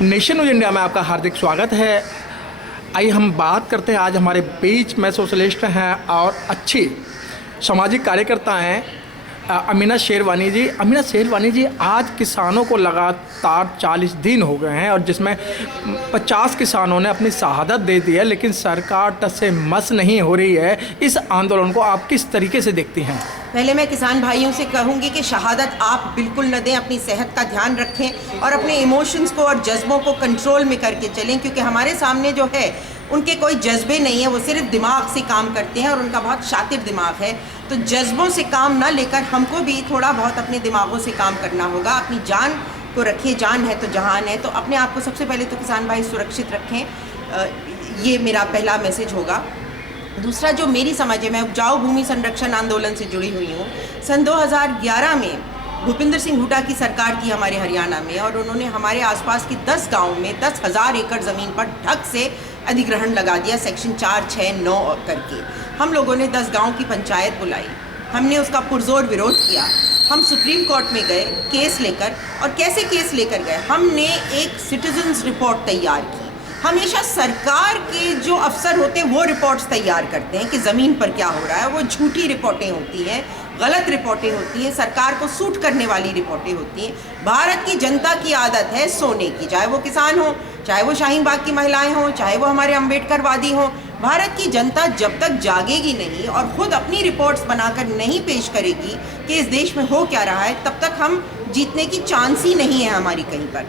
Nation news India में आपका हार्दिक स्वागत है। आइए हम बात करते हैं। आज हमारे बीच में सोशलिस्ट हैं और अच्छी सामाजिक कार्यकर्ता हैं अमीना शेरवानी जी। अमीना शेरवानी जी, आज किसानों को लगातार 40 दिन हो गए हैं और जिसमें 50 किसानों ने अपनी शहादत दे दी है, लेकिन सरकार टस से मस नहीं हो रही है। इस आंदोलन को आप किस तरीके से देखती हैं? पहले मैं किसान भाइयों से कहूँगी कि शहादत आप बिल्कुल न दें, अपनी सेहत का ध्यान रखें और अपने इमोशंस को और जज्बों को कंट्रोल में करके चलें, क्योंकि हमारे सामने जो है उनके कोई जज्बे नहीं है, वो सिर्फ दिमाग से काम करते हैं और उनका बहुत शातिर दिमाग है। तो जज्बों से काम ना लेकर हमको भी थोड़ा बहुत अपने दिमागों से काम करना होगा। अपनी जान को रखिए, जान है तो जहान है। तो अपने आप को सबसे पहले तो किसान भाई सुरक्षित रखें, ये मेरा पहला मैसेज होगा। दूसरा जो मेरी समझ है, मैं उपजाऊ भूमि संरक्षण आंदोलन से जुड़ी हुई हूँ। सन 2011 में भूपिंदर सिंह हुड्डा की सरकार थी हमारे हरियाणा में, और उन्होंने हमारे आसपास की 10 गाँव में 10,000 एकड़ ज़मीन पर ढक से अधिग्रहण लगा दिया, सेक्शन 4, 6, 9 करके। हम लोगों ने 10 गाँव की पंचायत बुलाई, हमने उसका पुरजोर विरोध किया। हम सुप्रीम कोर्ट में गए केस लेकर, और कैसे केस लेकर गए, हमने एक सिटीजन्स रिपोर्ट तैयार की। हमेशा सरकार के जो अफसर होते हैं वो रिपोर्ट्स तैयार करते हैं कि ज़मीन पर क्या हो रहा है। वो झूठी रिपोर्टें होती हैं, गलत रिपोर्टें होती हैं, सरकार को सूट करने वाली रिपोर्टें होती हैं। भारत की जनता की आदत है सोने की, चाहे वो किसान हो, चाहे वो शाहीन बाग की महिलाएं हों, चाहे वो हमारे अम्बेडकरवादी हों। भारत की जनता जब तक जागेगी नहीं और ख़ुद अपनी रिपोर्ट्स बनाकर नहीं पेश करेगी कि इस देश में हो क्या रहा है, तब तक हम जीतने की चांस ही नहीं है हमारी कहीं पर।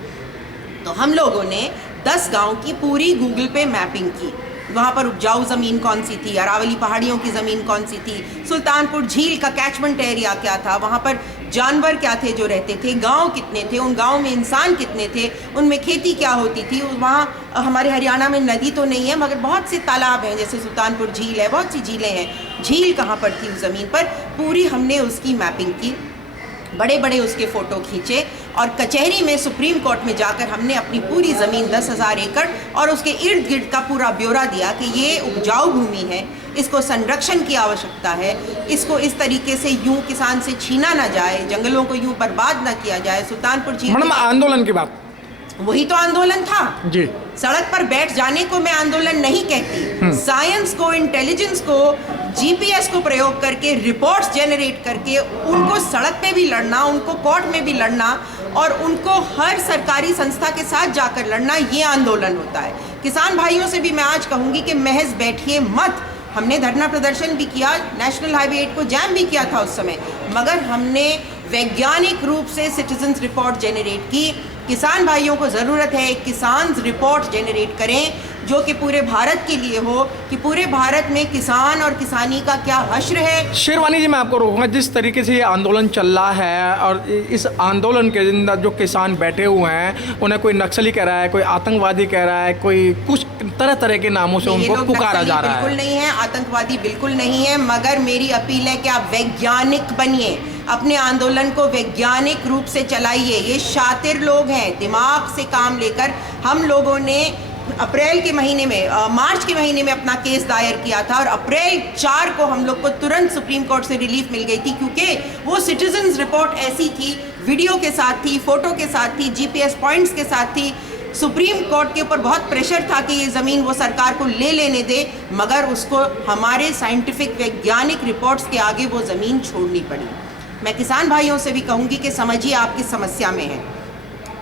तो हम लोगों ने 10 गांव की पूरी गूगल पे मैपिंग की। वहाँ पर उपजाऊ ज़मीन कौन सी थी, अरावली पहाड़ियों की ज़मीन कौन सी थी, सुल्तानपुर झील का कैचमेंट एरिया क्या था, वहाँ पर जानवर क्या थे जो रहते थे, गांव कितने थे, उन गांव में इंसान कितने थे, उनमें खेती क्या होती थी। वहाँ हमारे हरियाणा में नदी तो नहीं है, मगर बहुत से तालाब हैं, जैसे सुल्तानपुर झील है, बहुत सी झीलें हैं। झील कहाँ पर थी उस ज़मीन पर, पूरी हमने उसकी मैपिंग की, बड़े बड़े उसके फ़ोटो खींचे, और कचहरी में सुप्रीम कोर्ट में जाकर हमने अपनी पूरी ज़मीन 10,000 एकड़ और उसके इर्द गिर्द का पूरा ब्यौरा दिया कि ये उपजाऊ भूमि है, इसको संरक्षण की आवश्यकता है, इसको इस तरीके से यूं किसान से छीना ना जाए, जंगलों को यूं बर्बाद ना किया जाए। सुल्तानपुर झील मैडम, आंदोलन की बात, वही तो आंदोलन था जी। सड़क पर बैठ जाने को मैं आंदोलन नहीं कहती। साइंस को, इंटेलिजेंस को, जीपीएस को प्रयोग करके, रिपोर्ट्स जनरेट करके उनको सड़क पे भी लड़ना, उनको कोर्ट में भी लड़ना, और उनको हर सरकारी संस्था के साथ जाकर लड़ना, ये आंदोलन होता है। किसान भाइयों से भी मैं आज कहूँगी कि महज बैठिए मत। हमने धरना प्रदर्शन भी किया, नेशनल हाईवे 8 को जैम भी किया था उस समय, मगर हमने वैज्ञानिक रूप से सिटीजन्स रिपोर्ट जनरेट की। किसान भाइयों को ज़रूरत है एक किसान रिपोर्ट जनरेट करें जो कि पूरे भारत के लिए हो, कि पूरे भारत में किसान और किसानी का क्या हश्र है। शेरवानी जी, मैं आपको रोकूंगा। जिस तरीके से ये आंदोलन चल रहा है और इस आंदोलन के अंदर जो किसान बैठे हुए हैं, उन्हें कोई नक्सली कह रहा है, कोई आतंकवादी कह रहा है, कोई कुछ तरह तरह के नामों से उनको पुकारा जा रहा है। बिल्कुल नहीं है, आतंकवादी बिल्कुल नहीं है, मगर मेरी अपील है कि आप वैज्ञानिक बनिए, अपने आंदोलन को वैज्ञानिक रूप से चलाइए। ये शातिर लोग हैं, दिमाग से काम लेकर। हम लोगों ने अप्रैल के महीने में, मार्च के महीने में अपना केस दायर किया था, और अप्रैल 4 को हम लोग को तुरंत सुप्रीम कोर्ट से रिलीफ मिल गई थी, क्योंकि वो सिटीजन्स रिपोर्ट ऐसी थी, वीडियो के साथ थी, फोटो के साथ थी, जीपीएस पॉइंट्स के साथ थी। सुप्रीम कोर्ट के ऊपर बहुत प्रेशर था कि ये ज़मीन वो सरकार को ले लेने दे, मगर उसको हमारे साइंटिफिक वैज्ञानिक रिपोर्ट्स के आगे वो ज़मीन छोड़नी पड़ी। मैं किसान भाइयों से भी कहूँगी कि समझिए आप किस समस्या में हैं।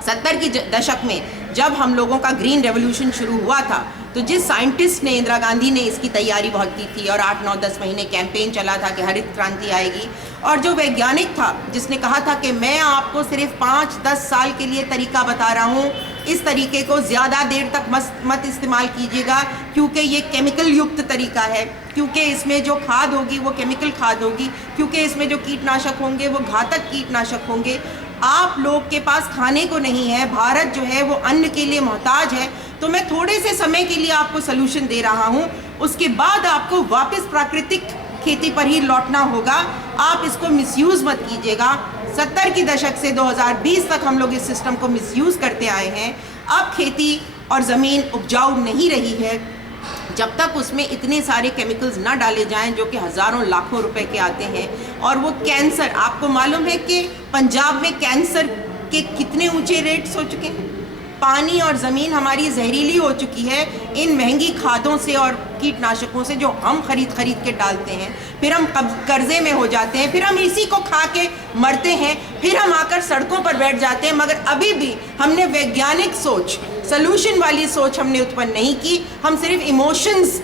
70 की दशक में जब हम लोगों का ग्रीन रेवोल्यूशन शुरू हुआ था, तो जिस साइंटिस्ट ने, इंदिरा गांधी ने इसकी तैयारी बहुत की थी, और 8, 9, 10 महीने कैंपेन चला था कि हरित क्रांति आएगी, और जो वैज्ञानिक था जिसने कहा था कि मैं आपको सिर्फ 5-10 साल के लिए तरीका बता रहा हूँ, इस तरीके को ज़्यादा देर तक मत इस्तेमाल कीजिएगा, क्योंकि ये केमिकल युक्त तरीका है, क्योंकि इसमें जो खाद होगी वो केमिकल खाद होगी, क्योंकि इसमें जो कीटनाशक होंगे वो घातक कीटनाशक होंगे। आप लोग के पास खाने को नहीं है, भारत जो है वो अन्न के लिए मोहताज है, तो मैं थोड़े से समय के लिए आपको सलूशन दे रहा हूँ, उसके बाद आपको वापस प्राकृतिक खेती पर ही लौटना होगा। आप इसको मिसयूज़ मत कीजिएगा। 70 की दशक से 2020 तक हम लोग इस सिस्टम को मिसयूज़ करते आए हैं। अब खेती और ज़मीन उपजाऊ नहीं रही है जब तक उसमें इतने सारे केमिकल्स ना डाले जाएं जो कि हज़ारों लाखों रुपए के आते हैं। और वो कैंसर, आपको मालूम है कि पंजाब में कैंसर के कितने ऊंचे रेट्स हो चुके हैं? पानी और ज़मीन हमारी जहरीली हो चुकी है इन महंगी खादों से और कीटनाशकों से जो हम खरीद के डालते हैं। फिर हम कर्जे में हो जाते हैं, फिर हम इसी को खा के मरते हैं, फिर हम आकर सड़कों पर बैठ जाते हैं। मगर अभी भी हमने वैज्ञानिक सोच, सॉल्यूशन वाली सोच हमने उत्पन्न नहीं की। हम सिर्फ इमोशंस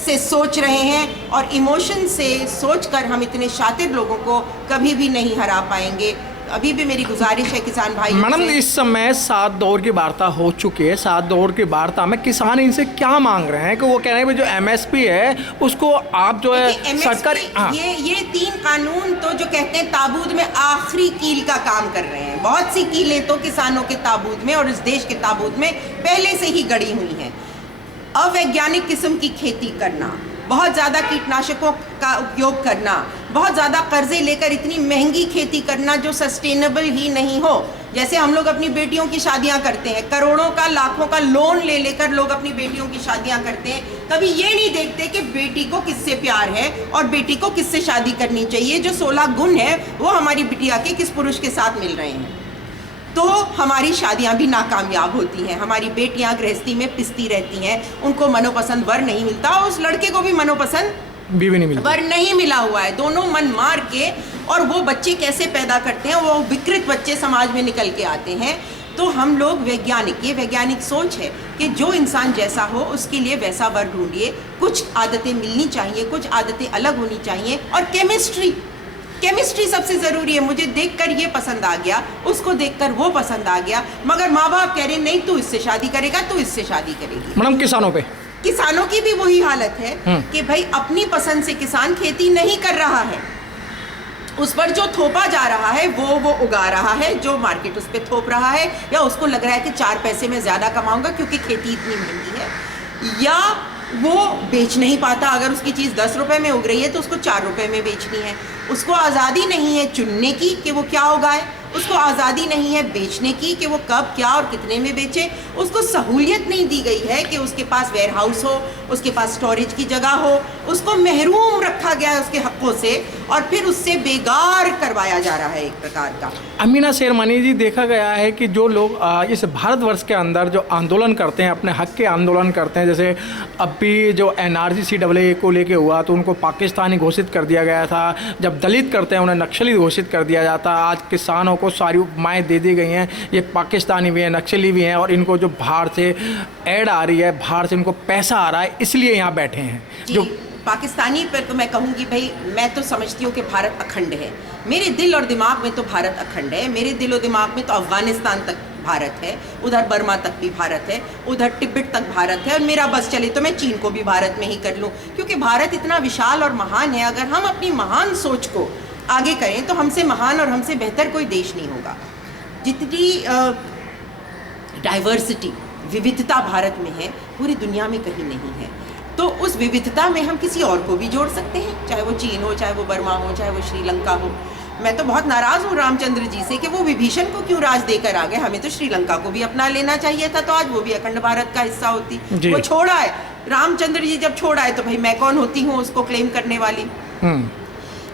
से सोच रहे हैं और इमोशन से सोचकर हम इतने शातिर लोगों को कभी भी नहीं हरा पाएंगे। अभी भी मेरी गुजारिश है किसान भाई। मैडम, इस समय 7 दौर की वार्ता हो चुकी है। 7 दौर की वार्ता में किसान इनसे क्या मांग रहे हैं कि वो कह रहे हैं जो एमएसपी है उसको आप जो है सरकार, ये 3 कानून तो जो कहते हैं ताबूत में आखिरी कील का काम कर रहे हैं। बहुत सी कीलें तो किसानों के ताबूत में और इस देश के ताबूत में पहले से ही गड़ी हुई हैं। अवैज्ञानिक किस्म की खेती करना, बहुत ज़्यादा कीटनाशकों का उपयोग करना, बहुत ज़्यादा कर्जे लेकर इतनी महंगी खेती करना जो सस्टेनेबल ही नहीं हो। जैसे हम लोग अपनी बेटियों की शादियां करते हैं, करोड़ों का लाखों का लोन ले लेकर लोग अपनी बेटियों की शादियां करते हैं, कभी ये नहीं देखते कि बेटी को किससे प्यार है और बेटी को किससे शादी करनी चाहिए। जो 16 गुण है वो हमारी बिटिया के किस पुरुष के साथ मिल रहे हैं, तो हमारी शादियां भी नाकामयाब होती हैं। हमारी बेटियां गृहस्थी में पिसती रहती हैं, उनको मनोपसंद वर नहीं मिलता और उस लड़के को भी मनोपसंद बीवी नहीं मिलती, वर नहीं मिला हुआ है। दोनों मन मार के और वो बच्चे कैसे पैदा करते हैं, वो विकृत बच्चे समाज में निकल के आते हैं। तो हम लोग वैज्ञानिक, ये वैज्ञानिक सोच है कि जो इंसान जैसा हो उसके लिए वैसा वर ढूंढिए। कुछ आदतें मिलनी चाहिए, कुछ आदतें अलग होनी चाहिए। और केमिस्ट्री सबसे ज़रूरी है। मुझे देखकर ये पसंद आ गया, उसको देखकर वो पसंद आ गया, मगर माँ बाप कह रहे नहीं तू इससे शादी करेगा, तू इससे शादी करेगी। मैडम, किसानों की भी वही हालत है कि भाई अपनी पसंद से किसान खेती नहीं कर रहा है, उस पर जो थोपा जा रहा है वो उगा रहा है, जो मार्केट उस पर थोप रहा है, या उसको लग रहा है कि 4 पैसे में ज़्यादा कमाऊंगा क्योंकि खेती इतनी महंगी है, या वो बेच नहीं पाता। अगर उसकी चीज़ 10 रुपए में उग रही है तो उसको 4 रुपए में बेचनी है। उसको आज़ादी नहीं है चुनने की कि वो क्या उगाए, उसको आज़ादी नहीं है बेचने की कि वो कब क्या और कितने में बेचे। उसको सहूलियत नहीं दी गई है कि उसके पास वेयर हाउस हो, उसके पास स्टोरेज की जगह हो। उसको महरूम रखा गया है उसके हक़ों से और फिर उससे बेगार करवाया जा रहा है एक प्रकार का। अमीना शेरवानी जी, देखा गया है कि जो लोग इस भारतवर्ष के अंदर जो आंदोलन करते हैं, अपने हक के आंदोलन करते हैं, जैसे अब भी जो NRC को लेके हुआ तो उनको पाकिस्तानी घोषित कर दिया गया था। जब दलित करते हैं उन्हें नक्सली घोषित कर दिया जाता। आज किसानों को सारी उपमाएँ दे दी गई हैं, ये पाकिस्तानी भी हैं, नक्सली भी हैं, और इनको जो बाहर से ऐड आ रही है, बाहर से इनको पैसा आ रहा है, इसलिए यहाँ बैठे हैं। जो पाकिस्तानी पर तो मैं कहूँगी भाई, मैं तो समझती हूँ कि भारत अखंड है। मेरे दिल और दिमाग में तो भारत अखंड है। मेरे दिल और दिमाग में तो अफ़गानिस्तान तक भारत है, उधर बर्मा तक भी भारत है, उधर तिब्बत तक भारत है, और मेरा बस चले तो मैं चीन को भी भारत में ही कर लूँ, क्योंकि भारत इतना विशाल और महान है। अगर हम अपनी महान सोच को आगे करें तो हमसे महान और हमसे बेहतर कोई देश नहीं होगा। जितनी डाइवर्सिटी, विविधता भारत में है, पूरी दुनिया में कहीं नहीं है। तो उस विविधता में हम किसी और को भी जोड़ सकते हैं, चाहे वो चीन हो, चाहे वो बर्मा हो, चाहे वो श्रीलंका हो। मैं तो बहुत नाराज़ हूँ रामचंद्र जी से कि वो विभीषण को क्यों राज देकर आ गए। हमें तो श्रीलंका को भी अपना लेना चाहिए था, तो आज वो भी अखंड भारत का हिस्सा होती। वो छोड़ा है, रामचंद्र जी जब छोड़ा है तो भाई मैं कौन होती हूँ उसको क्लेम करने वाली।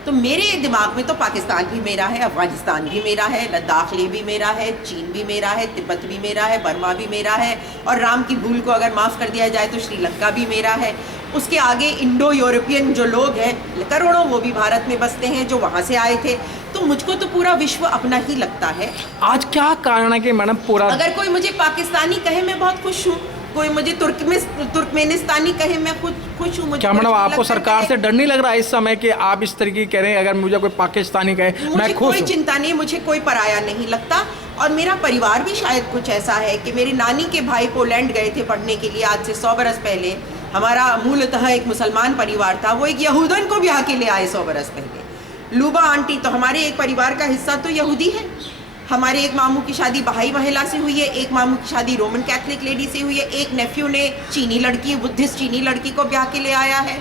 तो मेरे दिमाग में तो पाकिस्तान भी मेरा है, अफगानिस्तान भी मेरा है, लद्दाख लेह भी मेरा है, चीन भी मेरा है, तिब्बत भी मेरा है, बर्मा भी मेरा है, और राम की भूल को अगर माफ़ कर दिया जाए तो श्रीलंका भी मेरा है। उसके आगे इंडो यूरोपियन जो लोग हैं करोड़ों, वो भी भारत में बसते हैं, जो वहाँ से आए थे। तो मुझको तो पूरा विश्व अपना ही लगता है। आज क्या कारण है कि मैडम पूरा, अगर कोई मुझे पाकिस्तानी कहे मैं बहुत खुश हूँ, कोई मुझे तुर्कमेनिस्तानी कहे मैं खुश हूँ। क्या मैडम आपको सरकार से डर नहीं लग रहा है इस समय कि आप इस तरीके कह रहे हैं, अगर मुझे कोई पाकिस्तानी कहे मैं खुश हूँ? कोई चिंता नहीं, मुझे कोई पराया नहीं लगता। और मेरा परिवार भी शायद कुछ ऐसा है कि मेरी नानी के भाई पोलैंड गए थे पढ़ने के लिए आज से 100 बरस पहले। हमारा मूलतः एक मुसलमान परिवार था, वो एक यहूदन को ब्याह के लिए आए 100 बरस पहले। लूबा आंटी तो हमारे एक परिवार का हिस्सा तो यहूदी है। हमारे एक मामू की शादी बहाई महिला से हुई है, एक मामू की शादी रोमन कैथलिक लेडी से हुई है, एक नेफ्यू ने चीनी लड़की, बुद्धिस्ट चीनी लड़की को ब्याह के ले आया है,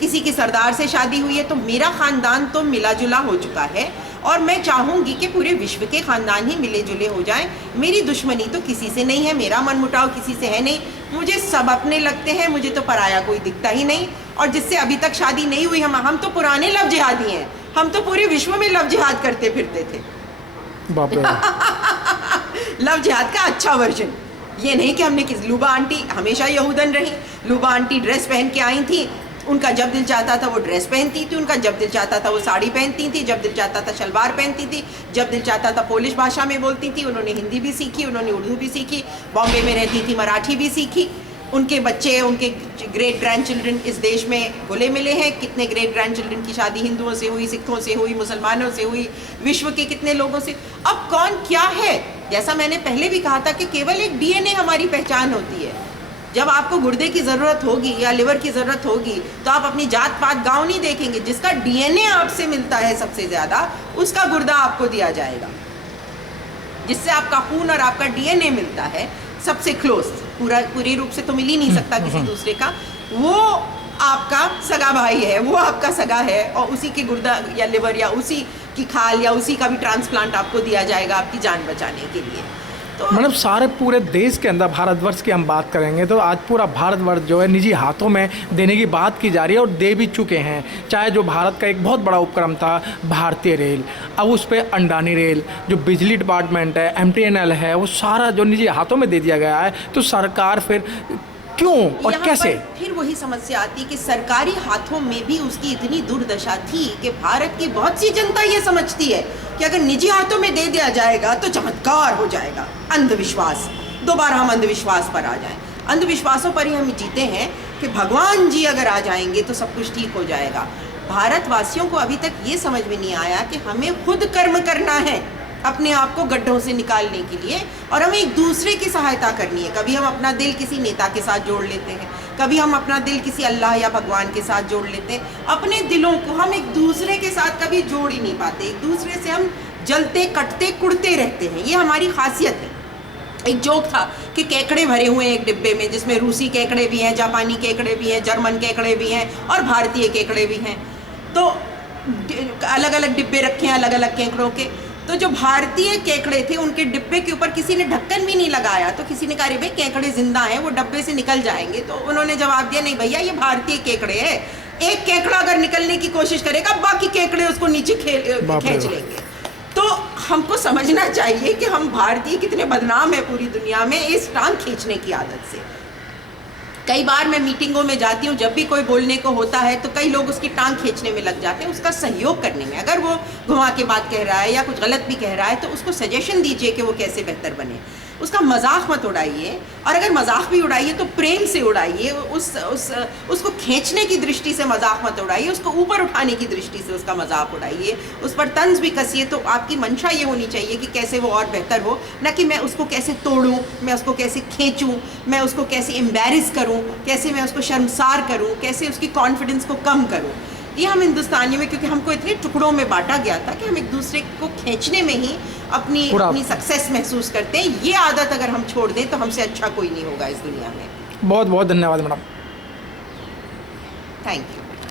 किसी की सरदार से शादी हुई है। तो मेरा ख़ानदान तो मिला जुला हो चुका है और मैं चाहूँगी कि पूरे विश्व के ख़ानदान ही मिले जुले हो जाएं। मेरी दुश्मनी तो किसी से नहीं है, मेरा मन मुटाव किसी से है नहीं, मुझे सब अपने लगते हैं, मुझे तो पराया कोई दिखता ही नहीं। और जिससे अभी तक शादी नहीं हुई, हम तो पुराने लव जिहादी हैं, हम तो पूरे विश्व में लव जिहाद करते फिरते थे। बाप रे लव जिहाद का अच्छा वर्जन। ये नहीं कि हमने किस लुबा आंटी हमेशा यहूदन रही, लुबा आंटी ड्रेस पहन के आई थी, उनका जब दिल चाहता था वो ड्रेस पहनती थी, उनका जब दिल चाहता था वो साड़ी पहनती थी, जब दिल चाहता था शलवार पहनती थी, जब दिल चाहता था पोलिश भाषा में बोलती थी, उन्होंने हिंदी भी सीखी, उन्होंने उर्दू भी सीखी, बॉम्बे में रहती थी मराठी भी सीखी। उनके बच्चे, उनके ग्रेट ग्रैंड चिल्ड्रन इस देश में घुले मिले हैं। कितने ग्रेट ग्रैंड चिल्ड्रन की शादी हिंदुओं से हुई, सिखों से हुई, मुसलमानों से हुई, विश्व के कितने लोगों से। अब कौन क्या है, जैसा मैंने पहले भी कहा था कि केवल एक डीएनए हमारी पहचान होती है। जब आपको गुर्दे की ज़रूरत होगी या लिवर की ज़रूरत होगी तो आप अपनी जात पात गांव नहीं देखेंगे, जिसका डीएनए आपसे मिलता है सबसे ज़्यादा उसका गुर्दा आपको दिया जाएगा। जिससे आपका खून और आपका डीएनए मिलता है सबसे क्लोज, पूरी रूप से तो मिल ही नहीं सकता किसी दूसरे का, वो आपका सगा भाई है, वो आपका सगा है, और उसी के गुर्दा या लिवर या उसी की खाल या उसी का भी ट्रांसप्लांट आपको दिया जाएगा आपकी जान बचाने के लिए। तो मतलब सारे पूरे देश के अंदर भारतवर्ष की हम बात करेंगे तो आज पूरा भारतवर्ष जो है निजी हाथों में देने की बात की जा रही है और दे भी चुके हैं। चाहे जो भारत का एक बहुत बड़ा उपक्रम था भारतीय रेल, अब उस पर अंडानी रेल, जो बिजली डिपार्टमेंट है, एमटीएनएल है, वो सारा जो निजी हाथों में दे दिया गया है। तो सरकार फिर क्यों और कैसे? फिर वही समस्या आती कि सरकारी हाथों में भी उसकी इतनी दुर्दशा थी कि भारत की बहुत सी जनता ये समझती है कि अगर निजी हाथों में दे दिया जाएगा तो चमत्कार हो जाएगा। अंधविश्वास, दोबारा हम अंधविश्वास पर आ जाएं। अंधविश्वासों पर ही हम जीते हैं कि भगवान जी अगर आ जाएंगे तो सब कुछ ठीक हो जाएगा। भारतवासियों को अभी तक ये समझ में नहीं आया कि हमें खुद कर्म करना है अपने आप को गड्ढों से निकालने के लिए, और हमें एक दूसरे की सहायता करनी है। कभी हम अपना दिल किसी नेता के साथ जोड़ लेते हैं, कभी हम अपना दिल किसी अल्लाह या भगवान के साथ जोड़ लेते हैं। अपने दिलों को हम एक दूसरे के साथ कभी जोड़ ही नहीं पाते, एक दूसरे से हम जलते कटते कुड़ते रहते हैं। ये हमारी खासियत है। एक जोक था कि केकड़े भरे हुए हैं एक डिब्बे में, जिसमें रूसी केकड़े भी हैं, जापानी केकड़े भी हैं, जर्मन केकड़े भी हैं और भारतीय केकड़े भी हैं। तो अलग अलग डिब्बे रखे हैं अलग अलग केकड़ों के। तो जो भारतीय केकड़े थे उनके डिब्बे के ऊपर किसी ने ढक्कन भी नहीं लगाया, तो किसी ने कहा भाई केकड़े जिंदा हैं, वो डब्बे से निकल जाएंगे। तो उन्होंने जवाब दिया नहीं भैया, ये भारतीय केकड़े है, एक केकड़ा अगर निकलने की कोशिश करेगा बाकी केकड़े उसको नीचे खींच लेंगे। तो हमको समझना चाहिए कि हम भारतीय कितने बदनाम है पूरी दुनिया में इस टांग खींचने की आदत से। कई बार मैं मीटिंगों में जाती हूँ, जब भी कोई बोलने को होता है तो कई लोग उसकी टांग खींचने में लग जाते हैं, उसका सहयोग करने में। अगर वो घुमा के बात कह रहा है या कुछ गलत भी कह रहा है तो उसको सजेशन दीजिए कि वो कैसे बेहतर बने। उसका मजाक मत उड़ाइए, और अगर मजाक भी उड़ाइए तो प्रेम से उड़ाइए। उसको खींचने की दृष्टि से मजाक मत उड़ाइए, उसको ऊपर उठाने की दृष्टि से उसका मजाक उड़ाइए, उस पर तंज भी कसिए। तो आपकी मंशा ये होनी चाहिए कि कैसे वो और बेहतर हो, न कि मैं उसको कैसे तोड़ूं, मैं उसको कैसे खींचूं, मैं उसको कैसे एम्बैरिस करूं, कैसे मैं उसको शर्मसार करूं, कैसे उसकी कॉन्फिडेंस को कम करूं। ये हम हिंदुस्तानियों में, क्योंकि हमको इतने टुकड़ों में बांटा गया था कि हम एक दूसरे को खींचने में ही अपनी सक्सेस महसूस करते हैं। ये आदत अगर हम छोड़ दें तो हमसे अच्छा कोई नहीं होगा इस दुनिया में। बहुत बहुत धन्यवाद मैडम। Thank you.